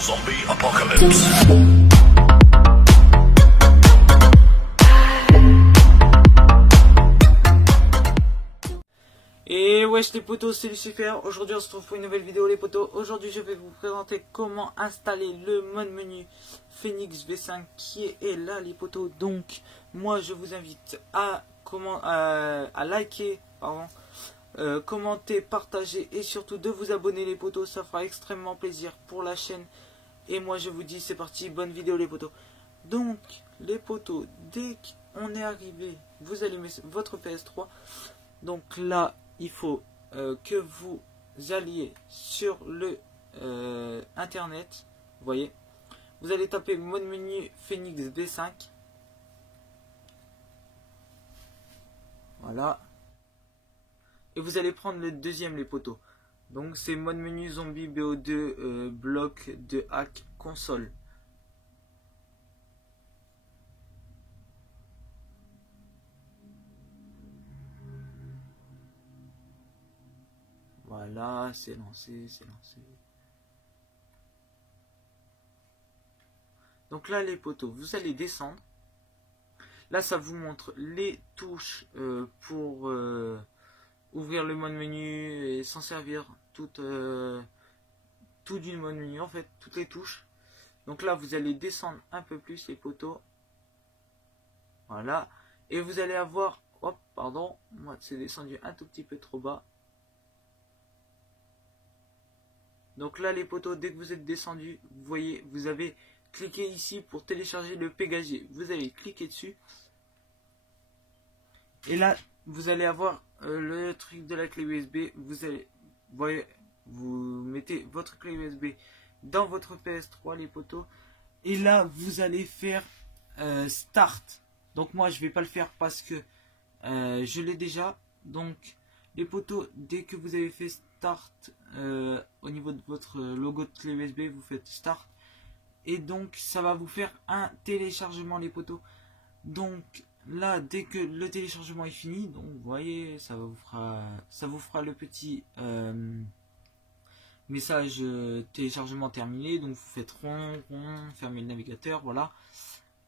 Zombie Apocalypse. Et wesh les potos, c'est Lucifer. Aujourd'hui on se retrouve pour une nouvelle vidéo les potos. Aujourd'hui je vais vous présenter comment installer le mode menu Phoenix V5 qui est là les potos. Donc moi je vous invite à liker, commenter, partager et surtout de vous abonner les potos. Ça fera extrêmement plaisir pour la chaîne. Et moi je vous dis c'est parti, bonne vidéo les potos. Donc les potos, dès qu'on est arrivé, vous allumez votre PS3. Donc là il faut que vous alliez sur le internet. Vous voyez, vous allez taper mode menu Phoenix V5. Voilà. Et vous allez prendre le deuxième les potos. Donc c'est mode menu zombie BO2 bloc de hack console. Voilà, c'est lancé, c'est lancé. Donc là les potos, vous allez descendre. Là ça vous montre les touches pour ouvrir le mode menu et s'en servir tout du mode menu en fait, toutes les touches. Donc là vous allez descendre un peu plus les potos. Voilà. Et vous allez avoir, hop, pardon, moi c'est descendu un tout petit peu trop bas. Donc là les potos, dès que vous êtes descendu, vous voyez, vous avez cliqué ici pour télécharger le Pégasier. Vous allez cliquer dessus. Et là, vous allez avoir le truc de la clé USB. Vous allez, voyez, vous mettez votre clé USB dans votre PS3 les potos. Et là, vous allez faire Start. Donc moi, je vais pas le faire parce que je l'ai déjà. Donc les potos, dès que vous avez fait Start au niveau de votre logo de clé USB, vous faites Start. Et donc ça va vous faire un téléchargement les potos. Donc là dès que le téléchargement est fini, donc vous voyez ça vous fera le petit message téléchargement terminé. Donc vous faites rond, fermez le navigateur, voilà.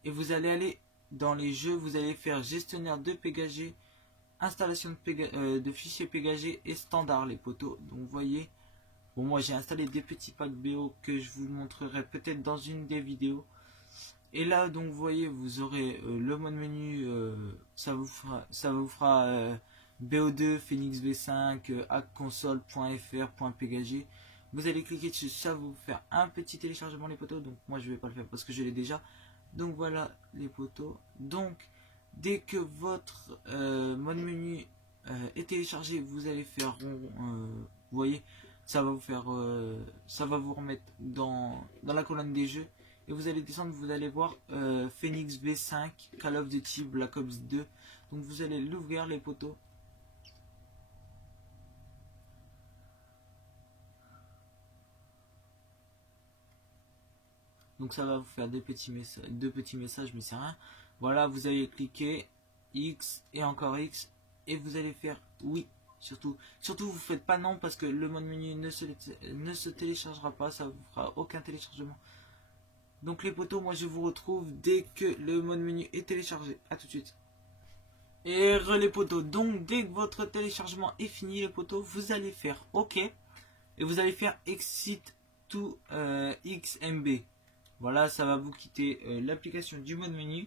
Et vous allez aller dans les jeux, vous allez faire gestionnaire de Pégasier, installation de fichiers Pégasier et standard les potos. Donc vous voyez, bon moi j'ai installé des petits packs BO que je vous montrerai peut-être dans une des vidéos. Et là donc vous voyez, vous aurez le mode menu, ça vous fera BO2 Phoenix V5 hackconsole.fr.pgg. Vous allez cliquer dessus, ça va vous faire un petit téléchargement les potos. Donc moi je vais pas le faire parce que je l'ai déjà. Donc voilà les potos. Donc dès que votre mode menu est téléchargé, vous allez faire vous voyez, ça va vous faire ça va vous remettre dans la colonne des jeux. Et vous allez descendre, vous allez voir Phoenix V5 Call of Duty Black Ops 2. Donc vous allez l'ouvrir les potos. Donc ça va vous faire deux petits messages mais c'est rien. Voilà, vous allez cliquer X et encore X et vous allez faire oui. Surtout vous faites pas non parce que le mode menu ne se téléchargera pas, ça vous fera aucun téléchargement. Donc les potos, moi je vous retrouve dès que le mode menu est téléchargé. A tout de suite. Et les potos, donc dès que votre téléchargement est fini les potos, vous allez faire OK. Et vous allez faire Exit to XMB. Voilà, ça va vous quitter l'application du mode menu.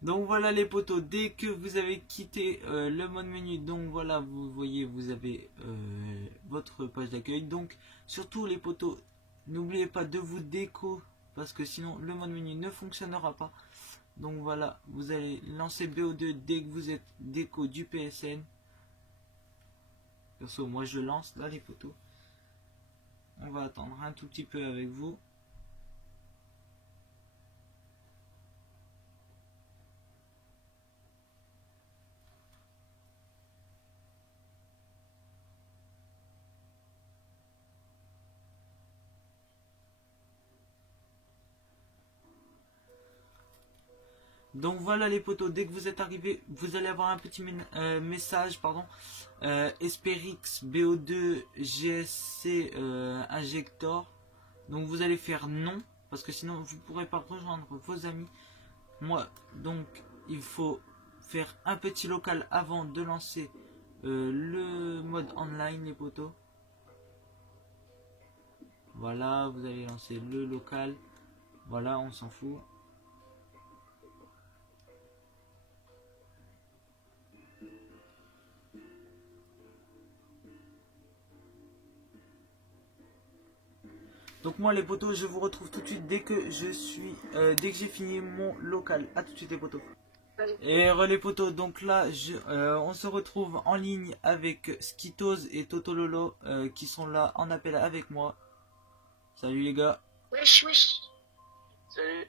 Donc voilà les potos, dès que vous avez quitté le mode menu, donc voilà, vous voyez, vous avez votre page d'accueil. Donc surtout les potos, n'oubliez pas de vous déco, parce que sinon le mode menu ne fonctionnera pas. Donc voilà, vous allez lancer BO2 dès que vous êtes déco du PSN. Perso, moi je lance là les potos. On va attendre un tout petit peu avec vous. Donc voilà les potos, dès que vous êtes arrivés, vous allez avoir un petit message, pardon, Esperix BO2 GSC Injector. Donc vous allez faire non, parce que sinon vous ne pourrez pas rejoindre vos amis. Moi, donc il faut faire un petit local avant de lancer le mode online les potos. Voilà, vous allez lancer le local. Voilà, on s'en fout. Donc moi les potos, je vous retrouve tout de suite dès que dès que j'ai fini mon local. A tout de suite les potos. Et les potos, donc là on se retrouve en ligne avec Skitos et Totololo qui sont là en appel avec moi. Salut les gars. Wesh wesh. Salut.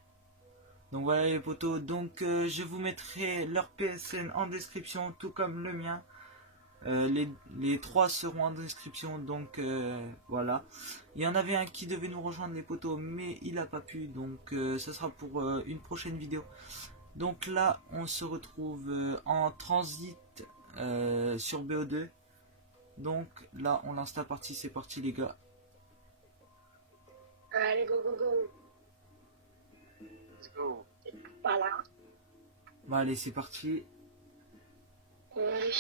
Donc voilà les potos, donc je vous mettrai leur PSN en description tout comme le mien. Les trois seront en description, donc voilà. Il y en avait un qui devait nous rejoindre les potos, mais il n'a pas pu, donc ça sera pour une prochaine vidéo. Donc là on se retrouve en transit sur BO2. Donc là on lance la partie, c'est parti les gars. Allez go go go. Let's go. Voilà. Bah allez c'est parti. Allez.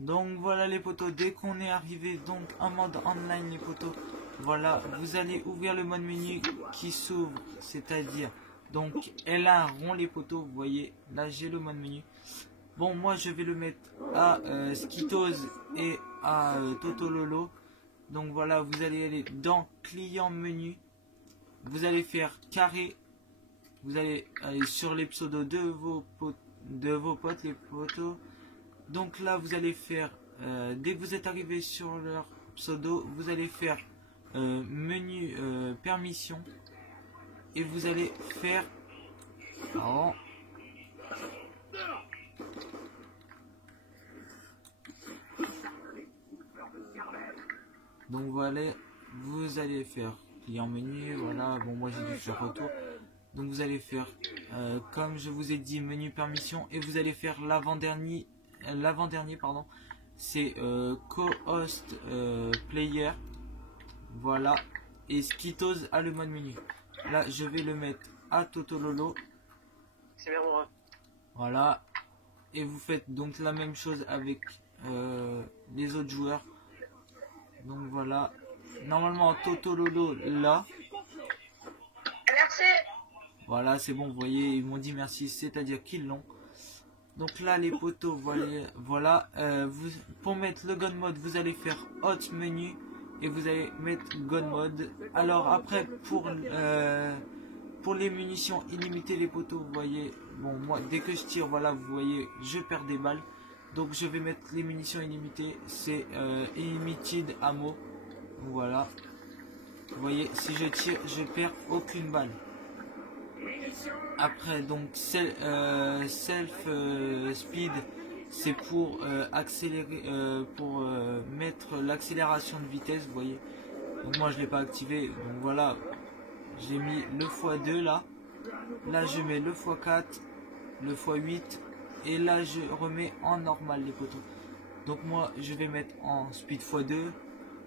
Donc voilà les potos, dès qu'on est arrivé donc en mode online les potos, voilà, vous allez ouvrir le mode menu qui s'ouvre, c'est-à-dire donc L1 rond les potos, vous voyez, là j'ai le mode menu. Bon moi je vais le mettre à Skitos et à Totololo. Donc voilà, vous allez aller dans client menu, vous allez faire carré, vous allez aller sur les pseudos de vos potes les potos. Donc là vous allez faire dès que vous êtes arrivé sur leur pseudo, vous allez faire menu permission et vous allez faire donc voilà, vous allez faire client menu, voilà, bon moi j'ai dû faire retour. Donc vous allez faire comme je vous ai dit menu permission et vous allez faire l'avant-dernier pardon, c'est co-host player, voilà, et Skitos a le mode menu. Là je vais le mettre à Totololo, C'est bien moi. voilà, et vous faites donc la même chose avec les autres joueurs. Donc voilà, normalement Totololo là, Merci. voilà c'est bon, vous voyez ils m'ont dit merci, c'est à dire qu'ils l'ont. Donc là les potos, voilà, pour mettre le God Mode vous allez faire Hot menu et vous allez mettre God Mode. Alors après pour les munitions illimitées les potos, vous voyez, bon moi dès que je tire, voilà vous voyez je perds des balles. Donc je vais mettre les munitions illimitées, c'est Unlimited Ammo. Voilà, vous voyez si je tire je perds aucune balle. Après donc self speed, c'est pour accélérer, pour mettre l'accélération de vitesse, vous voyez. Donc moi je l'ai pas activé, donc voilà, j'ai mis le x2 là je mets le x4, le x8 et là je remets en normal les potos. Donc moi je vais mettre en speed x2.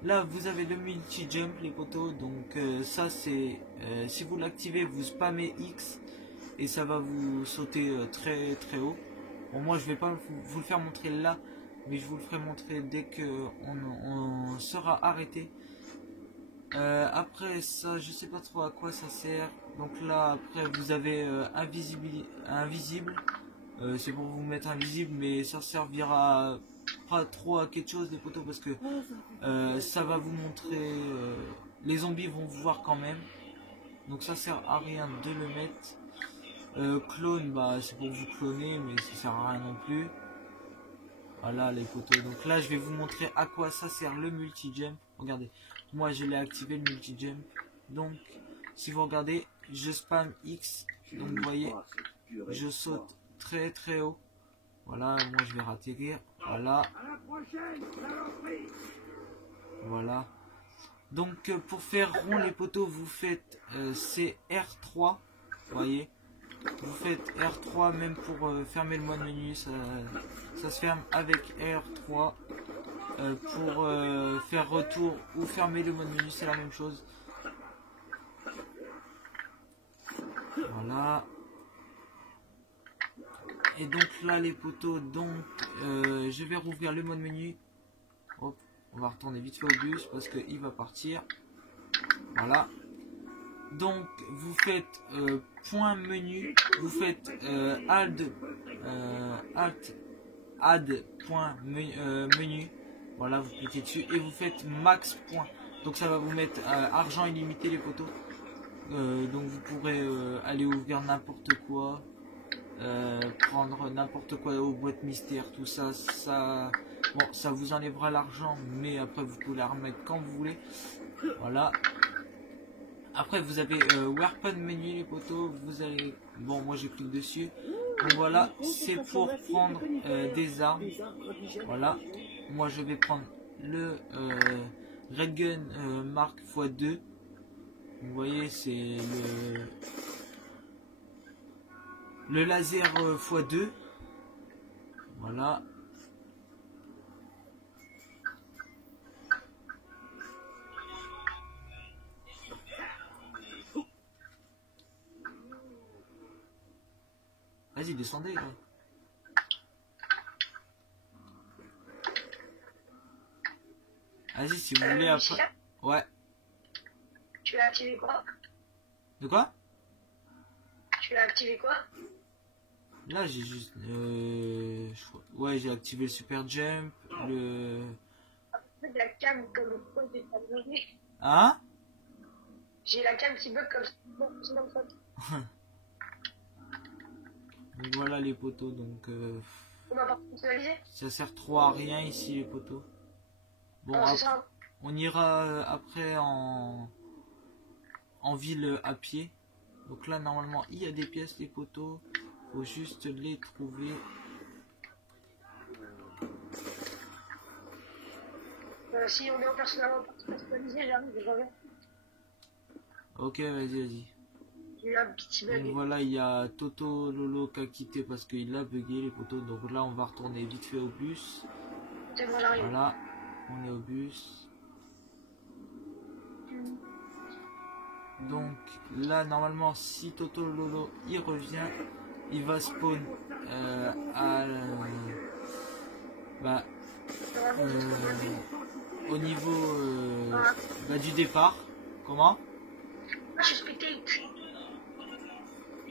Là vous avez le multi jump les potos, donc ça c'est si vous l'activez vous spammez X et ça va vous sauter très très haut. Bon moi je vais pas vous le faire montrer là, mais je vous le ferai montrer dès que on sera arrêté. Après ça je sais pas trop à quoi ça sert. Donc là après vous avez invisible, c'est pour vous mettre invisible, mais ça servira pas trop à quelque chose les potos parce que ça va vous montrer les zombies vont vous voir quand même. Donc ça sert à rien de le mettre. Clone, bah c'est pour vous cloner, mais ça sert à rien non plus. Voilà les poteaux. Donc là je vais vous montrer à quoi ça sert le multi-jump. Regardez, moi je l'ai activé le multi-jump. Donc si vous regardez, je spam X. Donc vous voyez, je saute très très haut. Voilà, moi je vais ratterrir. Voilà. Voilà. Donc pour faire rond les poteaux, vous faites c'est R3. Vous voyez. Vous faites R3 même pour fermer le mode menu. Ça se ferme avec R3. Pour faire retour ou fermer le mode menu, c'est la même chose. Voilà. Et donc là les poteaux, donc je vais rouvrir le mode menu. Hop, on va retourner vite fait au bus parce qu'il va partir. Voilà. Donc vous faites point menu, vous faites alt add point menu. Voilà, vous cliquez dessus et vous faites max point. Donc ça va vous mettre argent illimité les poteaux. Donc vous pourrez aller ouvrir n'importe quoi. Prendre n'importe quoi aux boîtes mystères, tout ça, bon, ça vous enlèvera l'argent, mais après vous pouvez la remettre quand vous voulez. Voilà. Après vous avez weapon menu les poteaux, vous allez, bon moi je clique dessus. Donc voilà, c'est pour prendre des armes. Voilà, moi je vais prendre le Red Gun Mark x2. Vous voyez, c'est le laser x2. Voilà. Vas-y, descendez là. Vas-y, si vous voulez après. Ouais. Tu as activé quoi? De quoi? Tu as activé quoi? Là, j'ai juste. Ouais, j'ai activé le super jump. La cam comme le point de stabilité. Hein? J'ai la cam qui bug comme ça. Donc voilà les poteaux, donc On va pas personnaliser. ça sert trop à rien ici les poteaux. Bon, Alors, ça. on ira après en ville à pied. Donc là normalement il y a des pièces les poteaux, faut juste les trouver. Si on est en personnalisé, j'arrive, je reviens. Ok, vas-y. J'ai eu un petit bug. Donc voilà, il y a Toto Lolo qui a quitté parce qu'il a bugué les poteaux. Donc là on va retourner vite fait au bus. C'est bon, j'arrive. Voilà, on est au bus. Donc là normalement si Toto Lolo il revient, il va spawn au niveau du départ. Comment? Je suis spectateur.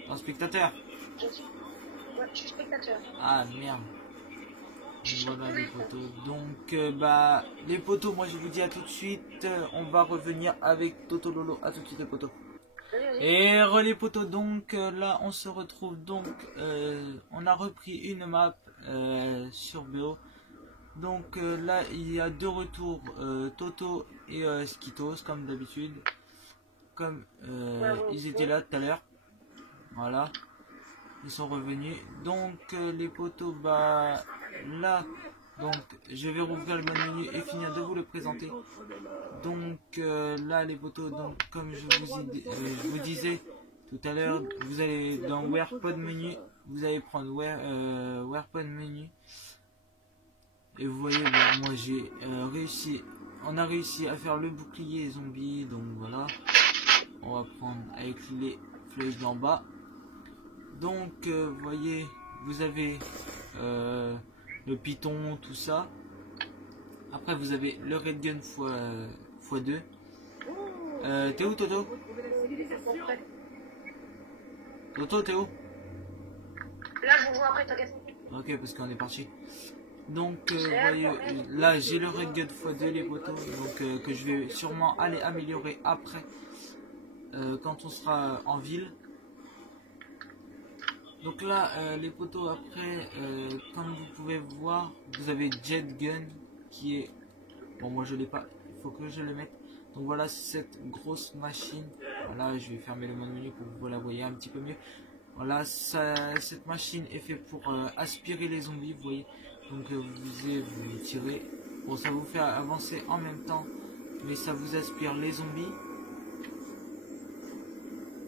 Un spectateur. Ouais, je suis spectateur. Ah merde. Voilà les poteaux. Donc les poteaux, moi je vous dis à tout de suite. On va revenir avec Toto Lolo. À tout de suite les poteaux. Et les poteaux, donc là on se retrouve donc on a repris une map sur BO. Donc là il y a deux retours, Toto et Skitos comme d'habitude. Comme ils étaient là tout à l'heure. Voilà. Ils sont revenus. Donc les poteaux, là, donc je vais rouvrir le menu et finir de vous le présenter. Donc là les poteaux, donc comme je vous disais tout à l'heure, vous allez dans Weapon menu, vous allez prendre Weapon menu. Et vous voyez, moi j'ai on a réussi à faire le bouclier zombie, donc voilà. On va prendre avec les flèches d'en bas. Donc vous voyez, vous avez le python, tout ça. Après vous avez le red gun x2. T'es où Toto? Toto, t'es où? Là, je vous vois après, t'inquiète. Ok, parce qu'on est parti. Donc voyez, là j'ai le Red Gun x2 les potos, donc que je vais sûrement aller améliorer après quand on sera en ville. Donc là les potos après, comme vous pouvez voir, vous avez Jet Gun qui est, bon moi je l'ai pas, il faut que je le mette. Donc voilà cette grosse machine, voilà je vais fermer le mode menu pour que vous la voyez un petit peu mieux. Voilà, cette machine est faite pour aspirer les zombies, vous voyez. Donc vous visez, vous tirez. Bon, ça vous fait avancer en même temps, mais ça vous aspire les zombies.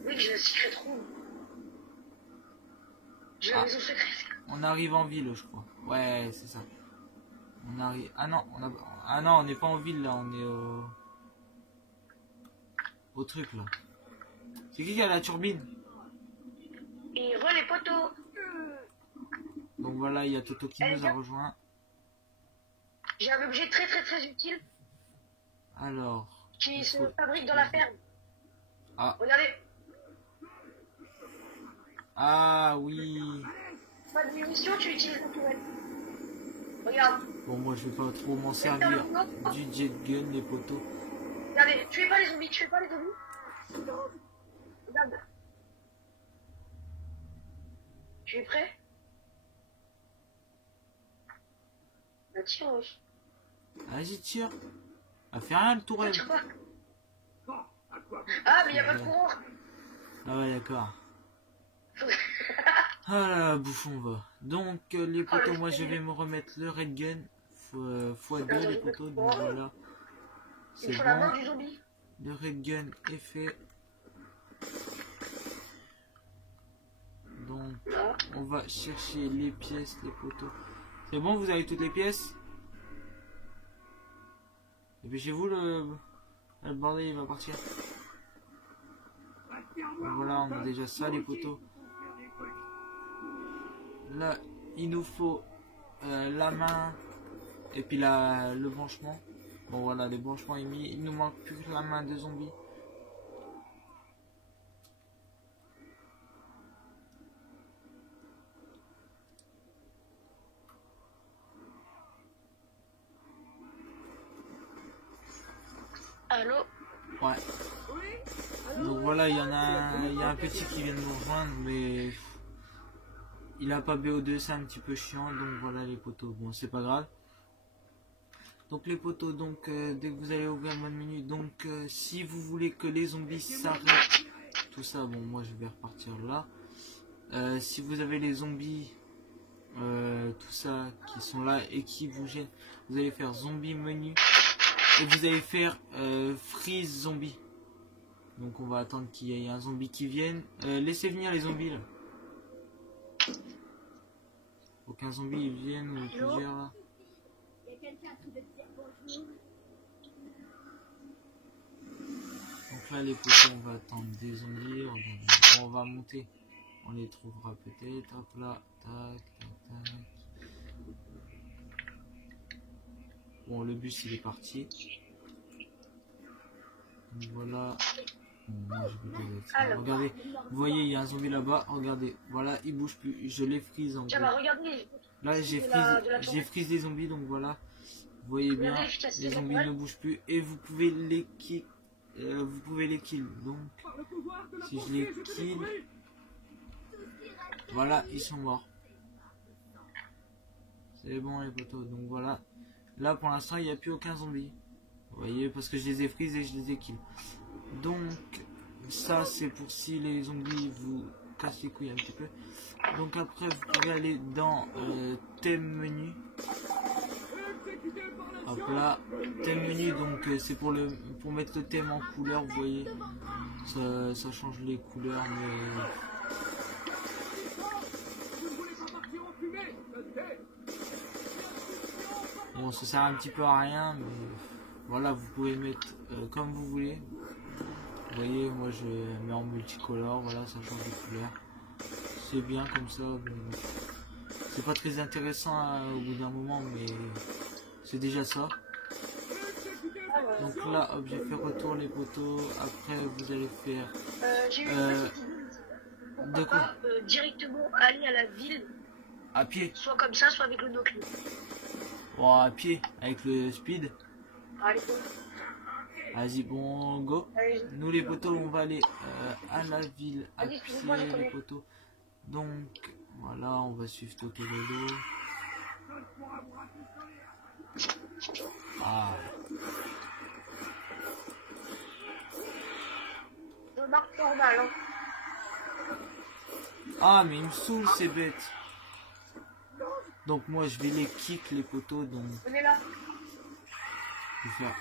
Oui, j'ai un secret room. J'ai la maison secrète. On arrive en ville, je crois. Ouais, c'est ça. On arrive. Ah non, on n'est pas en ville là, on est au truc là. C'est qui a la turbine? Et re les poteaux. Donc voilà, il y a Toto qui nous a rejoint. J'ai un objet très utile Alors. qui se fabrique dans la ferme. Ah. Regardez. Ah oui. Pas de munitions, tu utilises la tourelle. Regarde. Bon, moi je vais pas trop m'en servir du jet gun, les poteaux. Regardez, tuez pas les zombies, tuez pas les zombies. Regarde. Tu es prêt? Bah tire, wesh. Vas-y, tire. Va faire rien le tourelle. Tire pas. Ah, mais y a pas de courant. Ah ouais, d'accord. Ah là, bouffon va. Donc les poteaux, moi je vais me remettre le red gun x2 les poteaux. Donc voilà. C'est bon. bon. Le red gun est fait. Donc on va chercher les pièces, les poteaux. C'est bon, vous avez toutes les pièces? Dépêchez-vous, le bordel il va partir. Donc voilà, on a déjà ça les poteaux. Là, il nous faut la main et puis le branchement. Bon voilà, le branchement est mis. Il nous manque plus que la main de zombie. Allô? Ouais. Donc voilà, il y a un petit qui vient de nous rejoindre, mais il a pas BO2, c'est un petit peu chiant. Donc voilà les poteaux, bon c'est pas grave. Donc les poteaux, donc dès que vous allez ouvrir le mode menu, donc si vous voulez que les zombies s'arrêtent, tout ça, bon moi je vais repartir là. Si vous avez les zombies, tout ça qui sont là et qui vous gênent, vous allez faire zombie menu et vous allez faire freeze zombie. Donc on va attendre qu'il y ait un zombie qui vienne. Laissez venir les zombies là. Aucun zombie vienne ou plusieurs là. Donc là les poteaux, on va attendre des zombies. On va monter. On les trouvera peut-être. Hop là. Tac, tac, tac. Bon, le bus il est parti. Donc voilà. Bon, moi, regardez, vous voyez, il y a un zombie là-bas. Regardez, voilà, il bouge plus. Je les freeze en gros. Là, j'ai freeze les zombies, donc voilà. Vous voyez bien, les zombies ne bougent plus et vous pouvez les kill. Donc, si je les kill, voilà, ils sont morts. C'est bon les potos. Donc voilà. Là, pour l'instant, il n'y a plus aucun zombie. Vous voyez, parce que je les ai freeze et je les ai kill. Donc, ça, c'est pour si les zombies vous cassent les couilles un petit peu. Donc après, vous pouvez aller dans thème menu. Hop là, thème menu, donc c'est pour mettre le thème en couleur, vous voyez. Ça change les couleurs, mais... Bon, ça sert un petit peu à rien, mais voilà, vous pouvez mettre comme vous voulez. Vous voyez, moi je mets en multicolore, voilà, ça change de couleur. C'est bien comme ça, c'est pas très intéressant au bout d'un moment, mais c'est déjà ça. Donc là, hop, j'ai fait retour les poteaux. Après, vous allez faire... j'ai eu une petite idée. Pourquoi pas directement aller à la ville À pied. Soit comme ça, soit avec le no-clip. Oh, à pied, avec le speed. Allez, go. Vas-y, bon, go. Allez, Nous les potos, on va aller à la ville à Vas-y, pied, excuse-moi, j'ai les connu. potos. Donc, voilà, on va suivre Toto Lolo. Ah, je marque normal, hein. ah, mais il me saoule ces bêtes. Donc moi, je vais les kick les potos. Donc, On est là. je vais faire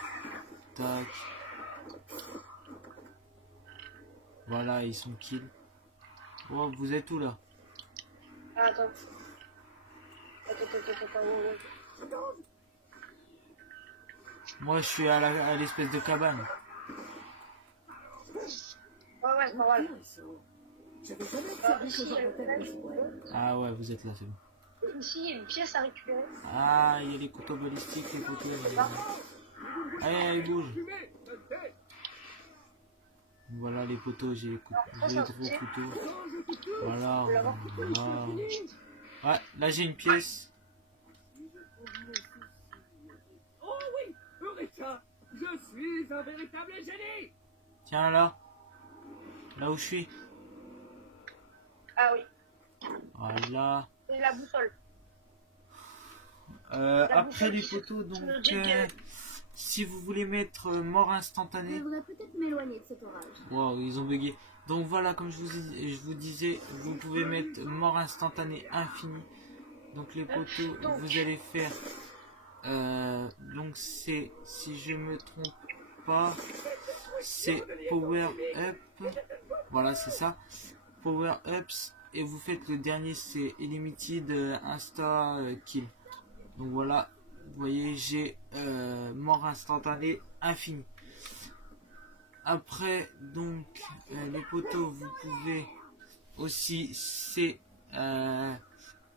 tac. Voilà, ils sont kill. Oh, vous êtes où là? Ah, attends. Attends. Ouais. Moi, je suis à l'espèce de cabane. Ouais, c'est normal. J'avais jamais observé Ici, ce genre de il y a tableau. Ah ouais, vous êtes là, c'est bon. Ici, il y a une pièce à récupérer. Ah, il y a les couteaux balistiques, les poteaux. Allez, allez, bouge. Voilà les poteaux, j'ai les gros couteaux. Voilà, voilà. Ouais, là j'ai une pièce. Oh oui, Eureka, je suis un véritable génie. Tiens là. Là où je suis. Ah oui. Voilà. C'est la boussole. Après les poteaux, donc si vous voulez mettre mort Je instantanée. devrais peut-être m'éloigner de cet orage. Wow, ils ont bugué. Donc voilà, comme je vous disais, vous pouvez mettre mort instantanée infini. Donc les poteaux, vous allez faire. Donc c'est, si je me trompe pas, c'est power up. Voilà, c'est ça. Power ups. Et vous faites le dernier, c'est limited insta kill. Donc voilà, vous voyez, j'ai mort instantané infini. Après, donc, les poteaux, vous pouvez aussi, c'est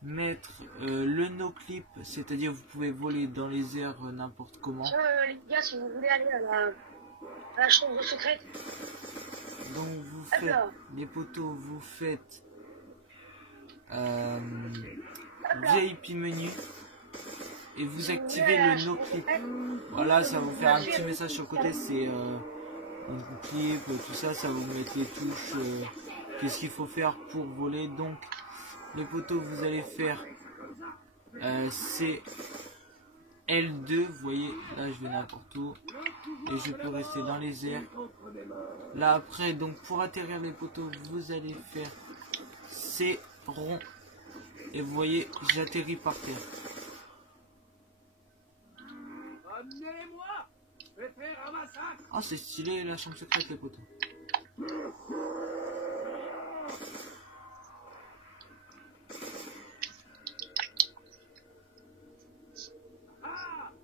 mettre le no-clip, c'est-à-dire vous pouvez voler dans les airs n'importe comment. Les gars, si vous voulez aller à la chambre secrète. Donc vous faites, les poteaux, vous faites VIP menu et vous activez le no-clip. Voilà, ça va vous faire un petit message sur le côté, c'est une clip, tout ça, ça va vous mettre les touches, qu'est-ce qu'il faut faire pour voler. Donc les poteaux, vous allez faire c'est L2, vous voyez, là je vais n'importe où et je peux rester dans les airs. Là après, donc pour atterrir les poteaux, vous allez faire c'est rond et vous voyez, j'atterris par terre. Amenez-moi, je vais faire un massacre. Ah, c'est stylé la chambre secrète les poteaux.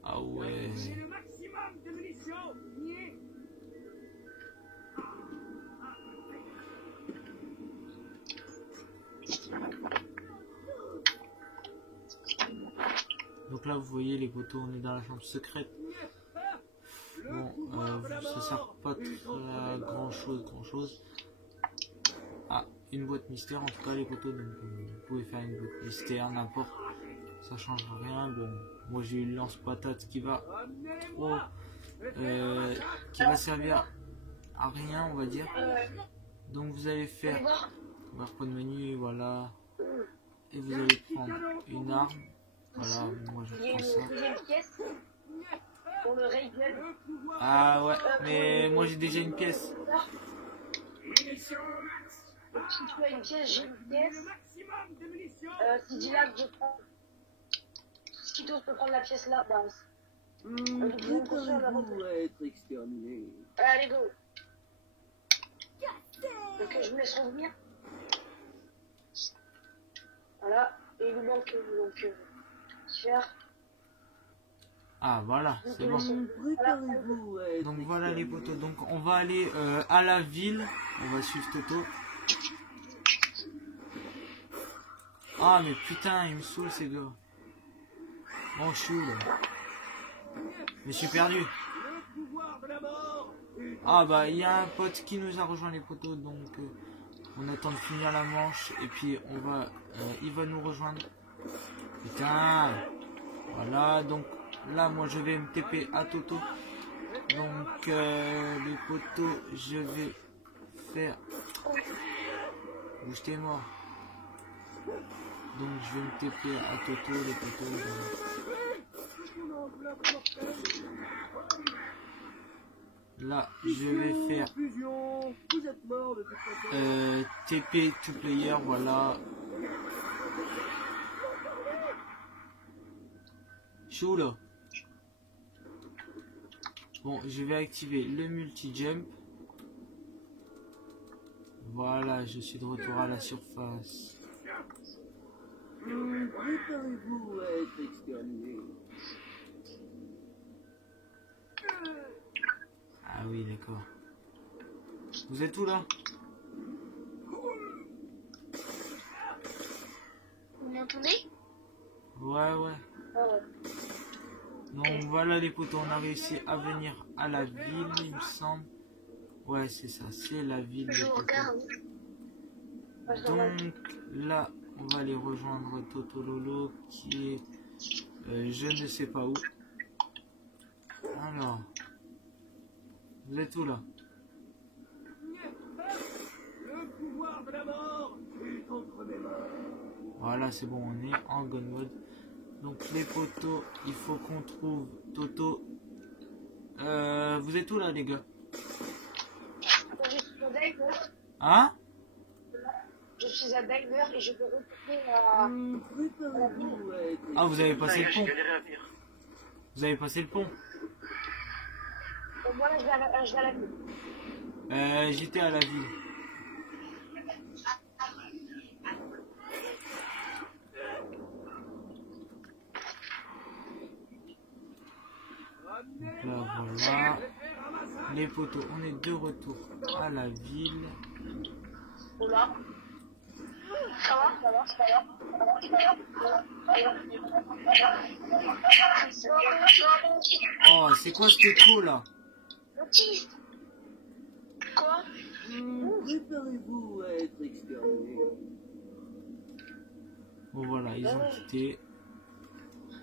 Ah ouais. J'ai le maximum de munitions. Nier. Donc là vous voyez les poteaux, on est dans la chambre secrète. Bon, ça sert pas à grand chose. Ah, une boîte mystère en tout cas les poteaux, donc vous pouvez faire une boîte mystère, n'importe. Ça change rien. Bon, moi j'ai une lance-patate qui va trop, qui va servir à rien on va dire. Donc vous allez faire point de menu, voilà. Et vous allez prendre une arme. Voilà, moi je prends ça. Pièce pour le Raiden. Ah ouais, mais moi j'ai déjà une pièce. Donc si tu as une pièce, j'ai une pièce. Si Dylan je prends. Skitos peut prendre la pièce là, bah. Préparez-vous à être exterminé. Allez go. Donc je vous laisse revenir. Voilà. Et il nous manque donc faire. Ah voilà, c'est bon. Préparez-vous à être Donc voilà les poteaux, donc on va aller à la ville, on va suivre Toto. Ah mais putain, il me saoule ces gars. Bon, je suis où là? Mais je suis perdu. Ah bah il y a un pote qui nous a rejoint les poteaux, donc on attend de finir la manche et puis on va, il va nous rejoindre. Putain. Voilà, donc là, moi, je vais me TP à Toto. Donc, les poteaux, je vais faire... Bouge tes morts. Donc, je vais me TP à Toto, les poteaux. Là, je vais faire TP to player, voilà. Chou là. Bon, je vais activer le multi-jump. Voilà, je suis de retour à la surface. Préparez-vous à être exterminé. Ah oui, d'accord. Vous êtes où là? Vous m'entendez? Ouais, ouais. Ah ouais. Donc voilà les potos, on a réussi à venir à la ville, il me semble. Ouais, c'est ça, c'est la ville. Je les potos. regarde. Donc là, on va aller rejoindre Totololo qui est je ne sais pas où. Alors, vous êtes où là? Le pouvoir de la mort est entre mes mains. Voilà, c'est bon, on est en gun mode. Donc les potos, il faut qu'on trouve Toto. Vous êtes où là les gars? Je suis à Denver. Hein? Je suis à Denver et je peux retourner à... Préparez-vous à être Ah, vous avez passé le Je pont. galérais à venir. Vous avez passé le pont. Moi là, je vais à la ville. J'étais à la ville. Donc là, voilà. Les potos, on est de retour à la ville. Oula. Ça va, ça va, ça va. Oh, c'est quoi ce écho là? Autiste. Quoi? Préparez-vous à être exterminé. Bon voilà, ils ont quitté.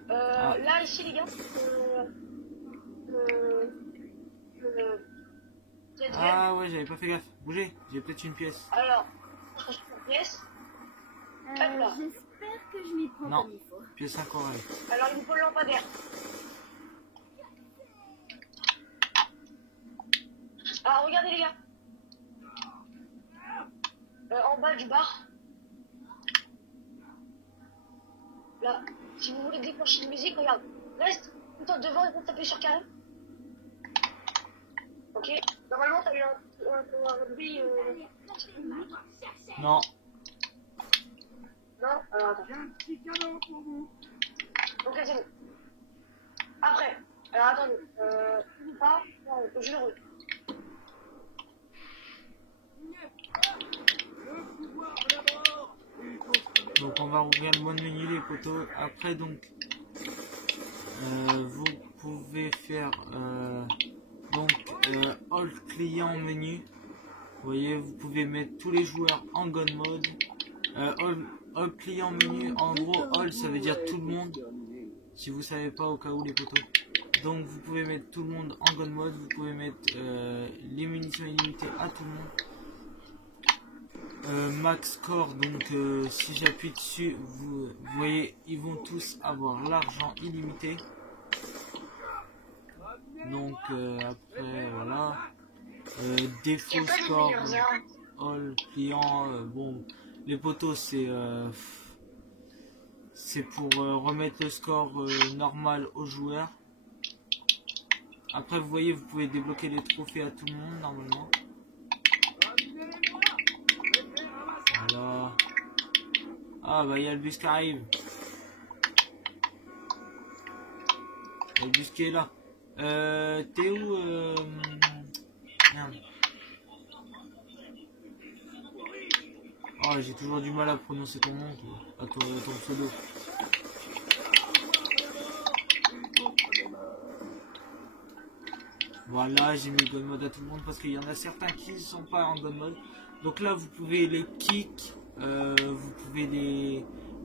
Ah. Là, ici, les gars, Ah ouais, j'avais pas fait gaffe. Bougez, j'ai peut-être une pièce. alors, je suis sur pièce. Alors. J'espère que je m'y prends Non. comme il faut. Pièce incorrecte. Alors, il nous faut le lampadaire. Alors, regardez, les gars. En bas du bar. Là, si vous voulez déclencher une musique, regarde. Reste tout en devant et taper sur carré. Ok. Normalement, t'as eu un bruit. Non. Non. Alors, attends. J'ai un petit cadeau pour vous. Ok, c'est bon. Après. Alors, attendez. Ah, non, je le roule. Le pouvoir de la mort est entre mes Donc on va rouvrir le mode menu les potos. Après donc vous pouvez faire all client menu. Vous voyez, vous pouvez mettre tous les joueurs en gun mode. All client menu, en gros all ça veut dire tout le monde. Si vous savez pas au cas où les potos. Donc vous pouvez mettre tout le monde en gun mode. Vous pouvez mettre les munitions illimitées à tout le monde. Max score, donc si j'appuie dessus, vous voyez, ils vont tous avoir l'argent illimité. Donc après voilà, défaut score, all client, bon, les potos c'est pour remettre le score normal aux joueurs. Après vous voyez, vous pouvez débloquer les trophées à tout le monde normalement. Voilà. Ah bah il y a le bus qui arrive. Il y a le bus qui est là. T'es où Merde. Oh, j'ai toujours du mal à prononcer ton nom, toi. À ton pseudo. Voilà, j'ai mis le gun mode à tout le monde parce qu'il y en a certains qui ne sont pas en gun mode. Donc là, vous pouvez les kick, vous pouvez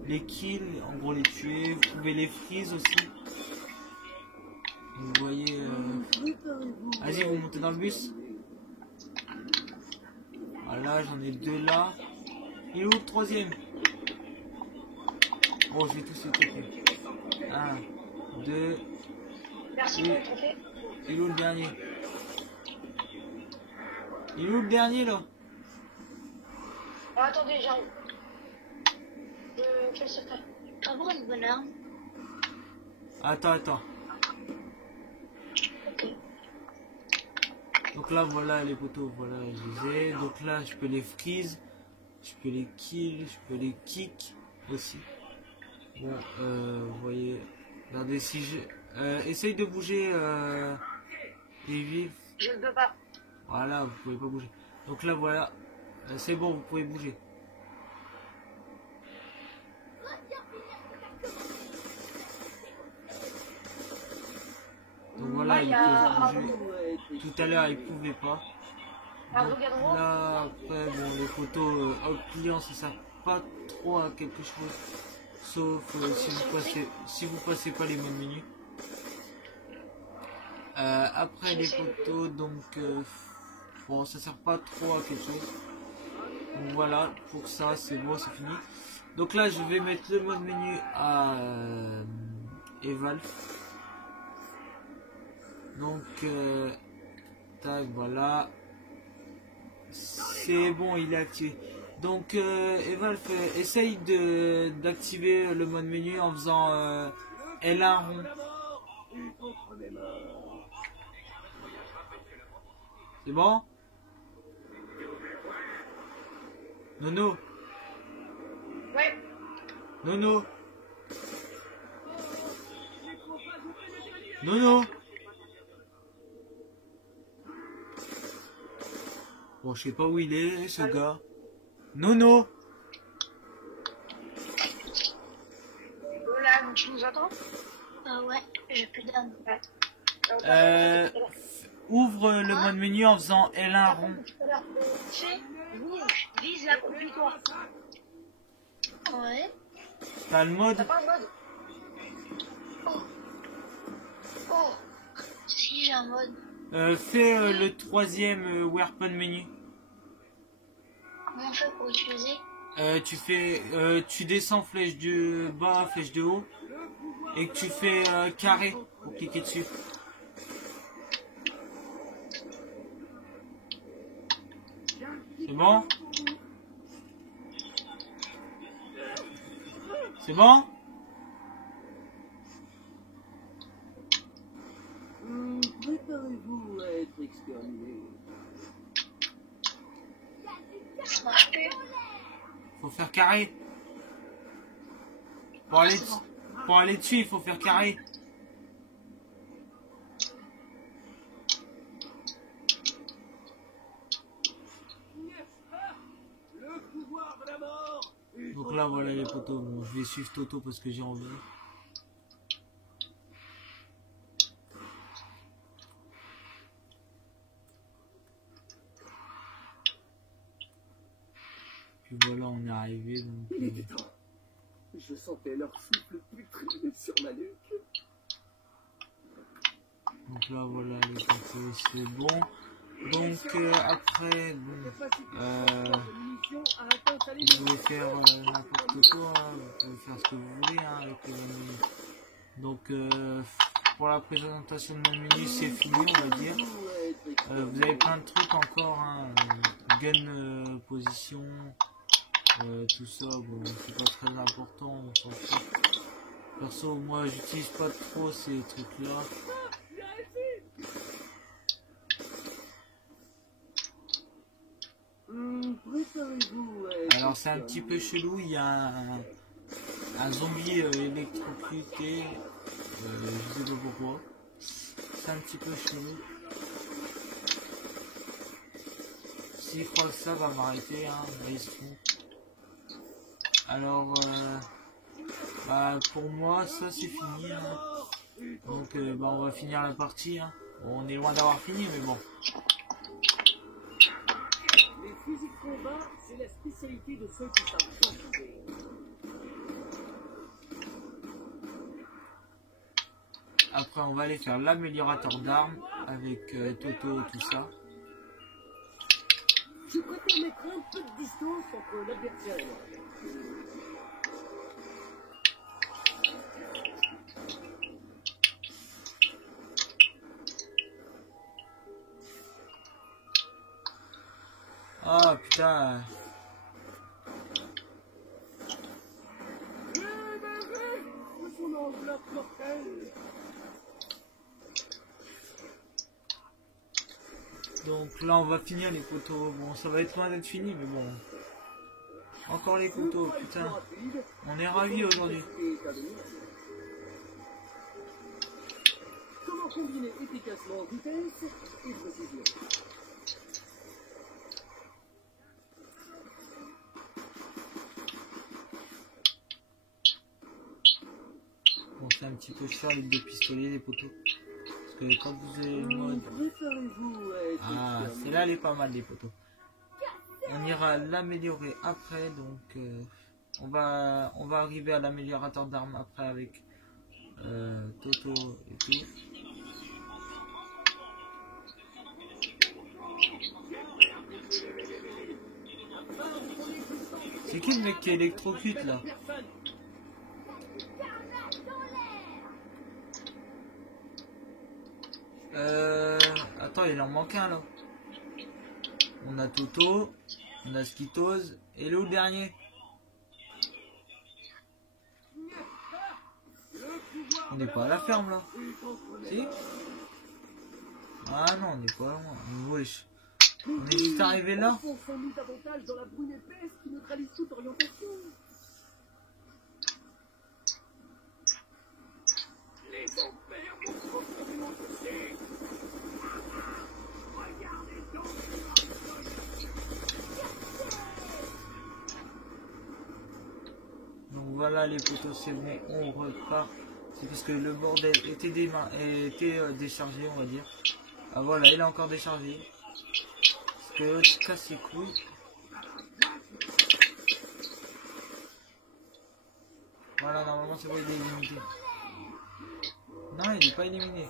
les kills, en gros les tuer. Vous pouvez les freeze aussi. Vous voyez... Vas-y, vous montez dans le bus. Voilà, j'en ai 2 là. Il est où le 3e? Oh, je vais tous les taper. 1, 2... Merci pour le trophée. Il est où le dernier? Il est où le dernier là? Ah, attendez, j'arrive. Quel secret? Avoir une bonne arme. Attends. Ok. Donc là, voilà les poteaux, voilà, je les ai. Donc là, je peux les freeze, je peux les kill, je peux les kick aussi. Bon, vous voyez, regardez si je... essaye de bouger les vifs. Je ne peux pas. Voilà, vous pouvez pas bouger. Donc là, voilà, c'est bon, vous pouvez bouger. Donc voilà, ils peuvent bouger. Tout à l'heure, ils pouvaient pas. Donc là, après, bon, les photos clients, ça sert pas trop à quelque chose. Sauf si vous passez pas les modes menus. Après les photos, donc bon, ça sert pas trop à quelque chose. Donc voilà, pour ça, c'est bon, c'est fini. Donc là, je vais mettre le mode menu à Eval. Donc, tac, voilà. C'est bon, il est activé. Donc, Evalve, essaye d'activer le mode menu en faisant L1 rond. C'est bon? Nono? Ouais. Nono? Nono? Bon, je sais pas où il est, ce gars. Nono? Là, tu nous entends? Ouais, j'ai plus d'armes. Ouais. Ouvre le mode menu en faisant L1 rond. Vise la victoire. Ouais. T'as le mode? T'as pas le mode? Oh. Si, j'ai un mode. Fais le 3e weapon menu. Comment on fait pour utiliser? Tu descends flèche de bas, flèche de haut, et que tu fais carré pour cliquer dessus. C'est bon? C'est bon? Préparez-vous à être exterminé. Ça marche plus. Faut faire carré. Pour aller dessus, il faut faire carré. Le pouvoir de la mort. Donc là, voilà les poteaux. Bon, je vais suivre Toto parce que j'ai envie. Puis voilà, on est arrivé. Donc, Il était temps. Je sentais leur souffle putride sur ma nuque. donc là, voilà les poteaux, c'est bon. Donc après, bon, vous pouvez faire n'importe quoi, hein, vous pouvez faire ce que vous voulez hein, avec le menu. Donc pour la présentation de mon menu, c'est fini, on va dire. Vous avez plein de trucs encore, hein, gun position, tout ça, bon, c'est pas très important, on s'en fout. Perso, moi j'utilise pas trop ces trucs là. Alors c'est un petit peu chelou, il y a un zombie électrocuté, je sais pas pourquoi. C'est un petit peu chelou. S'il croit que ça va m'arrêter, hein, là ils se font. Alors bah, pour moi ça c'est fini. Hein. Donc bah, on va finir la partie. Hein. Bon, on est loin d'avoir fini mais bon. Les fusils de combat, c'est la spécialité de ceux qui savent pas jouer. Après, on va aller faire l'améliorateur d'armes avec Toto, tout ça. Je préfère mettre un peu de distance entre l'adversaire et moi. Oh putain. Son enveloppe mortelle. Donc là, on va finir les poteaux. Bon, ça va être loin d'être fini, mais bon. Encore les poteaux, putain. On est ravis aujourd'hui. Comment combiner efficacement vitesse et précision? Bon, c'est un petit peu cher les deux pistolets, les poteaux. Parce que quand vous avez le mode... Ah, celle-là, elle est pas mal, les poteaux. On ira l'améliorer après, donc... on va arriver à l'améliorateur d'armes après avec Toto et tout. C'est qui le mec qui électrocute là? Attends, il en manque un là. On a Toto, on a Skittles, et le dernier? On n'est pas à la ferme là. Si? Ah non, on n'est pas loin. Wesh. On est juste arrivé là. Dans la brume épaisse qui neutralise toute orientation. Les enfers vont profondément toucher. Regardez donc. Donc voilà les poteaux, c'est bon, on repart. C'est parce que le bordel était, déchargé, on va dire. Ah voilà, il est encore déchargé. Parce que l'autre casse les couilles. Voilà, normalement c'est bon, il est éliminé. Non, il n'est pas éliminé.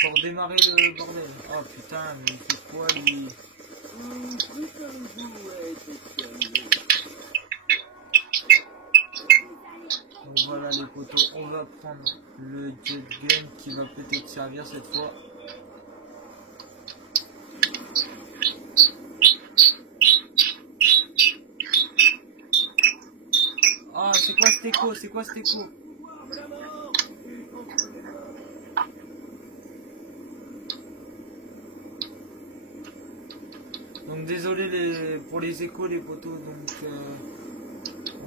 Pour démarrer le bordel. Oh putain, mais il fait quoi lui? Donc voilà les poteaux, on va prendre le jet gun qui va peut-être servir cette fois. Ah, c'est quoi cet écho? C'est quoi cet écho? Donc désolé pour les échos les poteaux, donc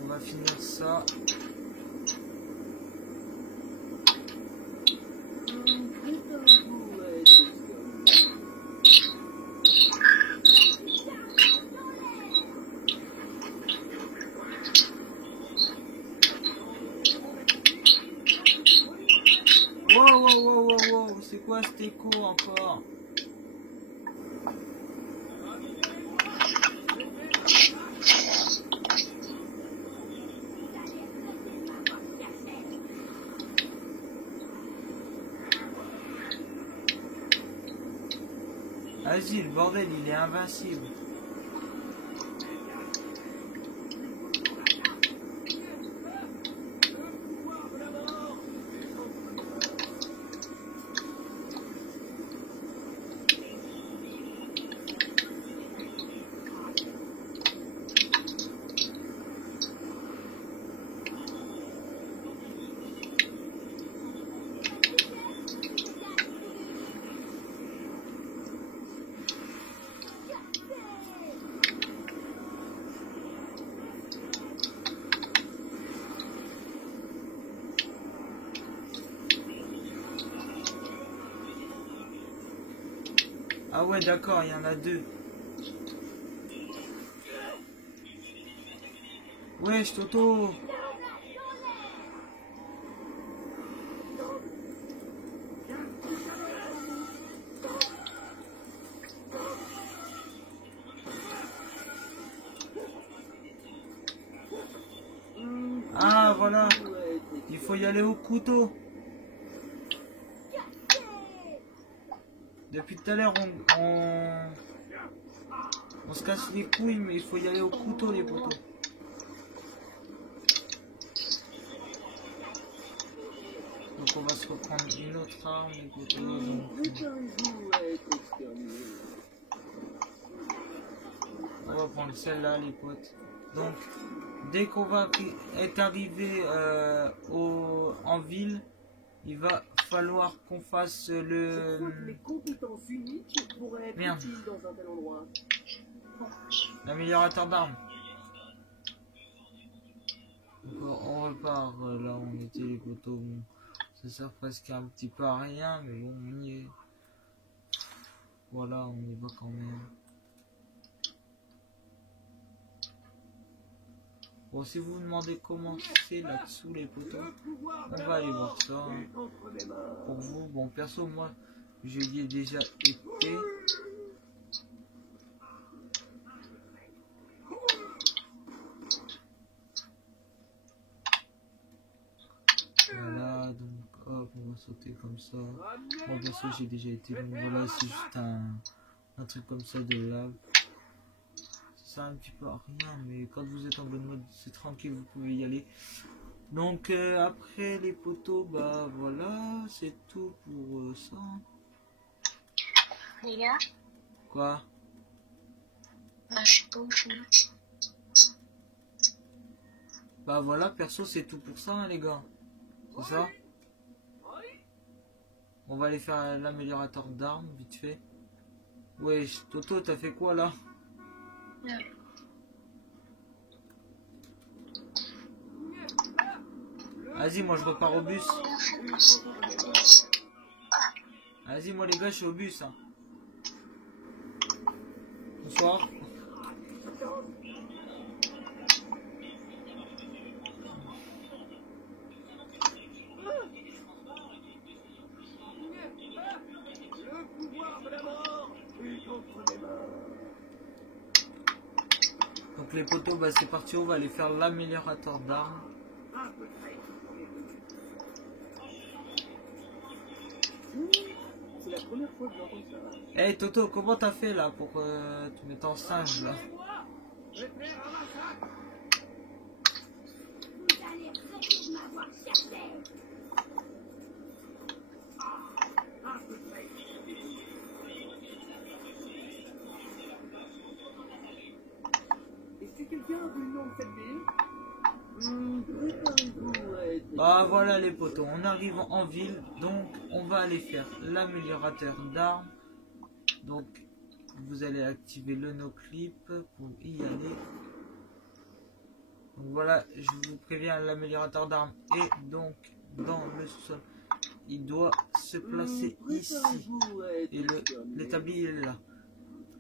on va finir ça. Wow, c'est quoi cet écho encore? Vas-y, le bordel, il est invincible. Ah ouais, d'accord, il y en a deux. Wesh, Toto. y aller au couteau. Depuis tout à l'heure, on se casse les couilles, mais il faut y aller au couteau, les potos. Donc on va se reprendre une autre arme, les potos. On va prendre celle-là, les potes. Donc, dès qu'on va être arrivé en ville, il va falloir qu'on fasse le... Merde. L'améliorateur d'armes. On repart là où on était, les potos. Bon, ça sert presque un petit peu à rien, mais bon, on y est. Voilà, on y va quand même. Bon, si vous vous demandez comment c'est là-dessous, les potos, on va aller voir ça. Hein. Pour vous, bon, perso, moi, je y ai déjà été. Voilà, donc, hop, on va sauter comme ça. Bon, perso, j'ai déjà été. Donc, voilà, c'est juste un truc comme ça de lave. Ça un petit peu à rien, mais quand vous êtes en bonne mode, c'est tranquille, vous pouvez y aller. Donc après les poteaux, bah voilà, c'est tout pour ça. Les gars, Quoi? bah, je sais pas où je suis. Bah voilà, perso, c'est tout pour ça, hein, les gars. C'est ça? On va aller faire l'améliorateur d'armes, vite fait. Ouais, Toto, t'as fait quoi là? Vas-y, moi je repars au bus. Vas-y, moi les gars, je suis au bus. Hein. Bonsoir. Donc les poteaux, bah c'est parti, on va aller faire l'améliorateur d'armes. C'est la première fois que j'entends ça. Hey Toto, comment t'as fait là pour te mettre en singe là? Je vais faire un massacre. Vous allez regretter de m'avoir cherché. Un peu près. Est-ce que quelqu'un a vu le nom de cette ville? Préparez-vous à être... Bah voilà les potos, on arrive en ville, donc on va aller faire l'améliorateur d'armes. Donc vous allez activer le no-clip pour y aller. Donc voilà, je vous préviens, l'améliorateur d'armes est donc dans le sous-sol. Il doit se placer ici. Et l'établi il est là.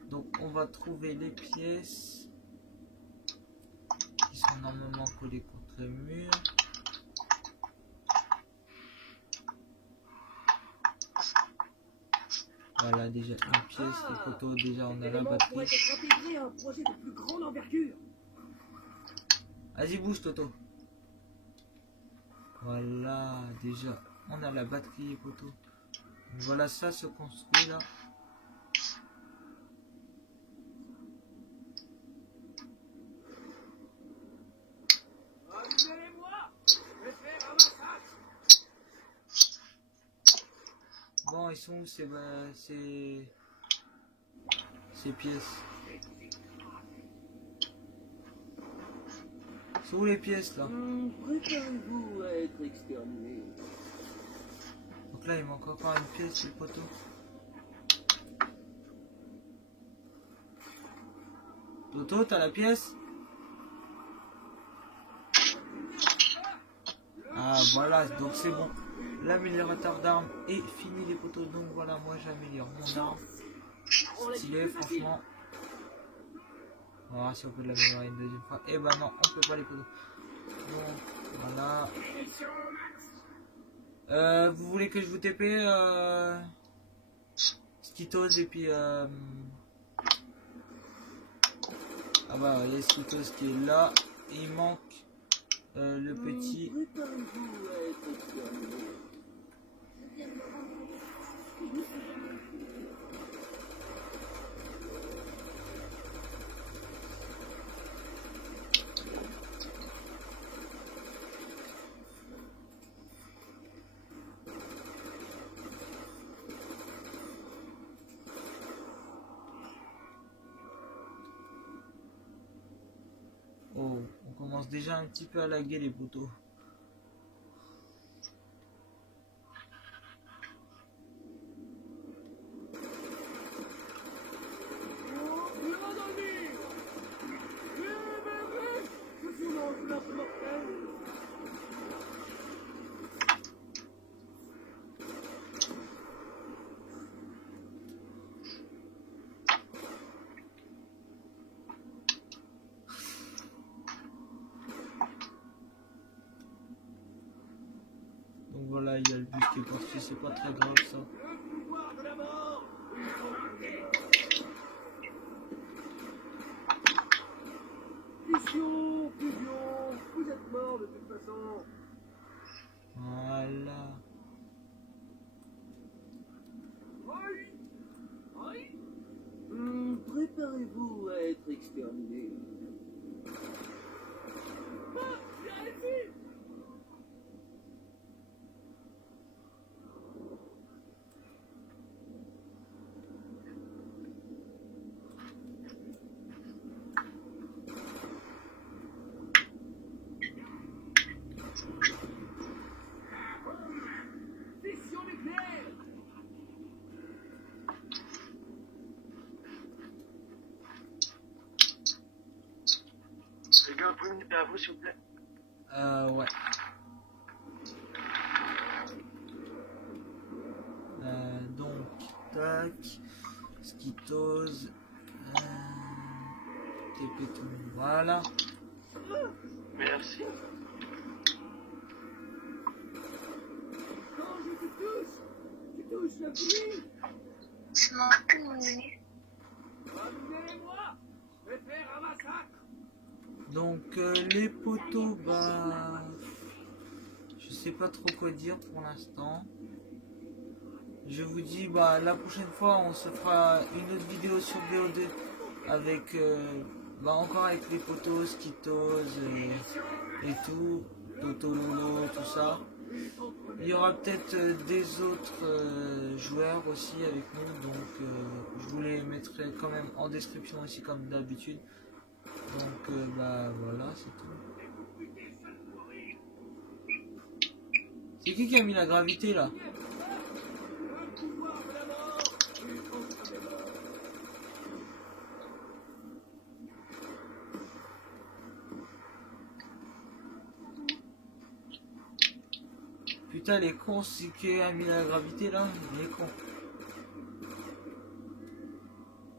Donc on va trouver les pièces qui sont normalement collées contre le mur. Voilà déjà une pièce, les poteaux, déjà on a la batterie. Intégrer un projet de plus grande envergure. Vas-y bouge Toto. Voilà, déjà on a la batterie les poteaux. Donc, voilà, ça se construit là. Regardez-moi, je vais faire un massacre. Bon, ils sont où ces pièces? C'est où les pièces là? Préparez-vous à être exterminé. Donc là il manque encore une pièce les poteaux. Toto, t'as la pièce? Ah voilà, donc c'est bon. L'améliorateur d'armes est fini les poteaux. Donc voilà, moi j'améliore mon arme. Stylé, franchement. On va voir si on peut l'améliorer une deuxième fois. Et bah non, on peut pas les poteaux. Donc voilà. Vous voulez que je vous TP Skitos et puis ah bah il y a Skitos qui est là. Et il manque le petit. Préparez-vous à être exterminé. Oh, on commence déjà un petit peu à laguer les poteaux. Donc voilà, il y a le bus qui est parti, c'est pas très grave ça. Fusion, fusion, vous êtes morts de toute façon. Voilà. Oui, oui. Préparez-vous à être exterminé. Ah, viens ici. Fission nucléaire. Les gars, vous pouvez me mettre à vous, s'il vous plaît? Ouais. Donc, tac. Skittles. TP tout. Voilà. Merci. Quand je te touche, tu touches la pluie. Je m'en fous, mon nez. Amenez-moi. Je vais faire un massacre. Donc, les poteaux, bah. Je sais pas trop quoi dire pour l'instant. Je vous dis, bah, la prochaine fois, on se fera une autre vidéo sur BO2 avec, bah, encore avec les poteaux, Skittles et tout, Totololo, tout ça. Il y aura peut-être des autres joueurs aussi avec nous, donc je vous les mettrai quand même en description aussi comme d'habitude. Donc, bah, voilà, c'est tout. C'est qui a mis la gravité là? Putain, les cons, c'est qui a mis la gravité là? Les cons.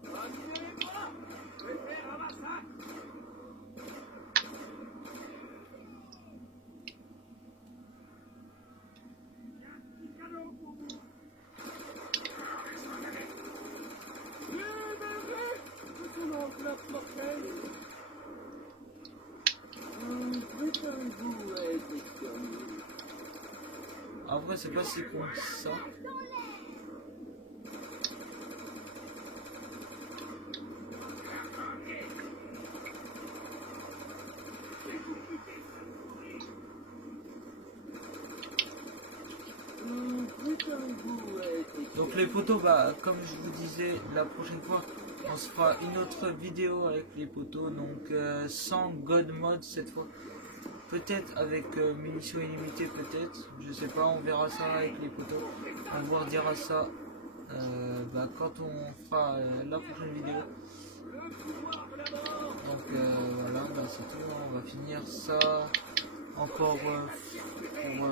Amenez-moi. Je vais faire un massacre. Cadeau pour vous. Libérez de son enveloppe mortelle. Préparez-vous à être exterminé. Après, c'est pas si con que ça. Préparez-vous à être Donc les poteaux, bah, comme je vous disais, la prochaine fois, on se fera une autre vidéo avec les poteaux, donc sans God Mode cette fois. Peut-être avec munitions illimitées, peut-être, je sais pas, on verra ça avec les poteaux. On vous redira ça bah, quand on fera la prochaine vidéo. Donc voilà, bah, c'est tout, on va finir ça encore pour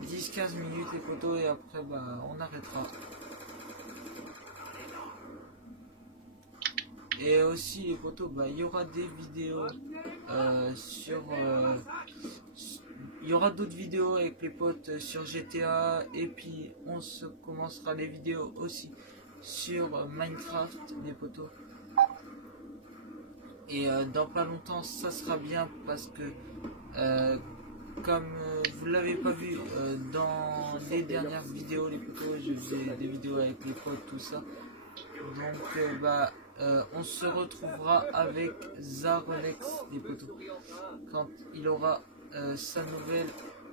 10-15 minutes les poteaux et après bah, on arrêtera. Et aussi les poteaux, bah, il y aura des vidéos il y aura d'autres vidéos avec les potes sur GTA et puis on se commencera les vidéos aussi sur Minecraft les poteaux. Et dans pas longtemps ça sera bien parce que comme vous l'avez pas vu dans les dernières vidéos les potos, je faisais des vidéos avec les potes tout ça. Donc on se retrouvera avec Zaronex les potos quand il aura sa nouvelle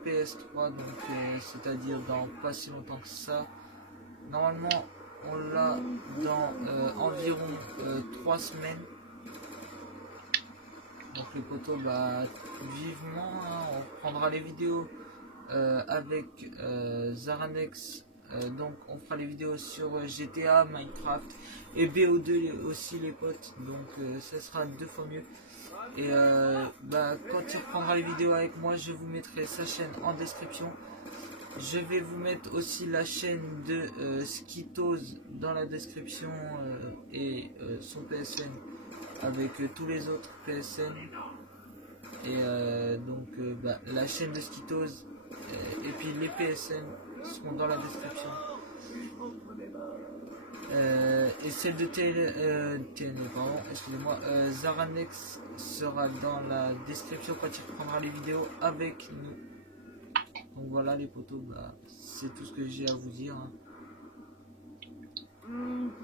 PS3, donc c'est-à-dire dans pas si longtemps que ça. Normalement on l'a dans environ 3 semaines. Donc les potos, vivement, hein, on prendra les vidéos avec Zaranex. Donc on fera les vidéos sur GTA, Minecraft et BO2 aussi les potes. Donc ça sera 2 fois mieux. Et quand il reprendra les vidéos avec moi, je vous mettrai sa chaîne en description. Je vais vous mettre aussi la chaîne de Skitos dans la description et son PSN avec tous les autres PSN. Et la chaîne de Skitos et puis les PSN seront dans la description. Et celle de excusez-moi, Zaranex sera dans la description quand il prendra les vidéos avec nous. Donc voilà les potos, c'est tout ce que j'ai à vous dire. Hein.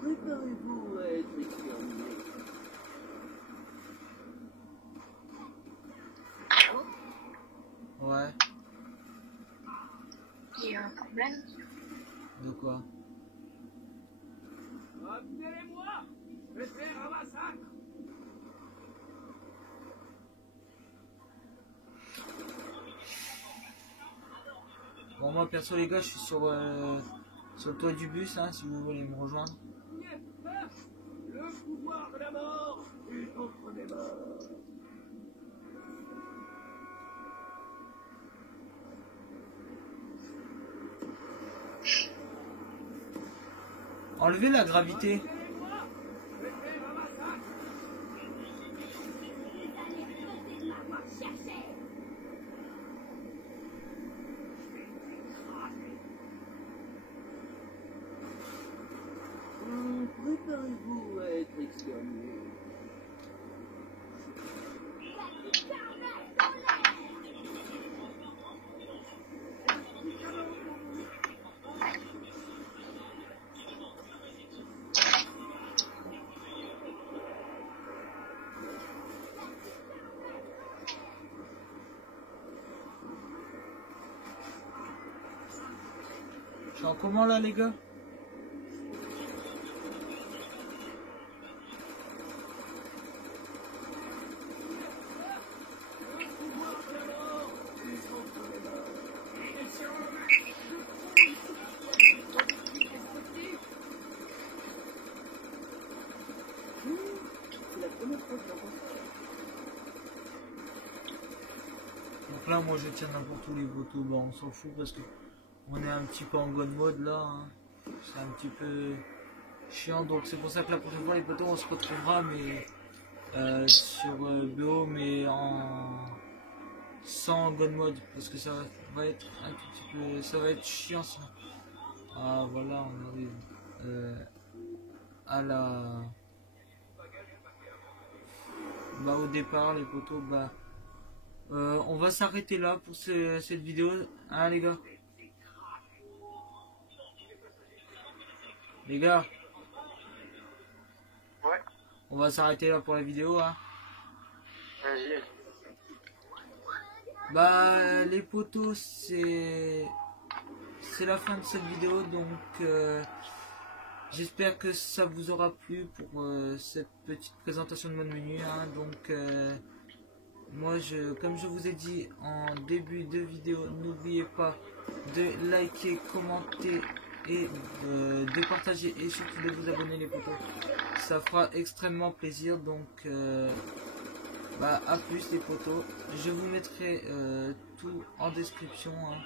Préparez-vous à être exterminé. Ouais. Il y a un problème. De quoi? Appelez-moi, je vais faire un massacre. Bon moi perso les gars, je suis sur le toit du bus hein, si vous voulez me rejoindre. Le pouvoir de la mort est entre mes mains. Enlevez la gravité. Préparez-vous à être exterminé. Je suis en comment là les gars? Donc là moi je tiens n'importe où les photos, on s'en fout parce que on est un petit peu en god mode là, hein. C'est un petit peu chiant, donc c'est pour ça que la prochaine fois les potos on se retrouvera mais sur BO mais sans god mode parce que ça va être un tout petit peu, ça va être chiant ça. Ah voilà, on arrive à la au départ les potos, on va s'arrêter là pour cette vidéo, hein les gars. Les gars, Ouais. on va s'arrêter là pour la vidéo, hein. Vas-y. Les potos, c'est la fin de cette vidéo, donc j'espère que ça vous aura plu pour cette petite présentation de mode menu, hein. Donc moi, comme je vous ai dit en début de vidéo, n'oubliez pas de liker, commenter et de partager et surtout de vous abonner les potos. Ça fera extrêmement plaisir, donc à plus les potos. Je vous mettrai tout en description, hein.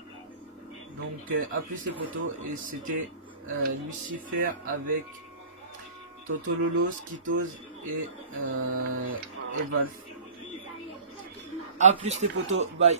Donc à plus les potos, et c'était Lucifer avec Totololo, Skitos et Valve. A plus les potos, bye.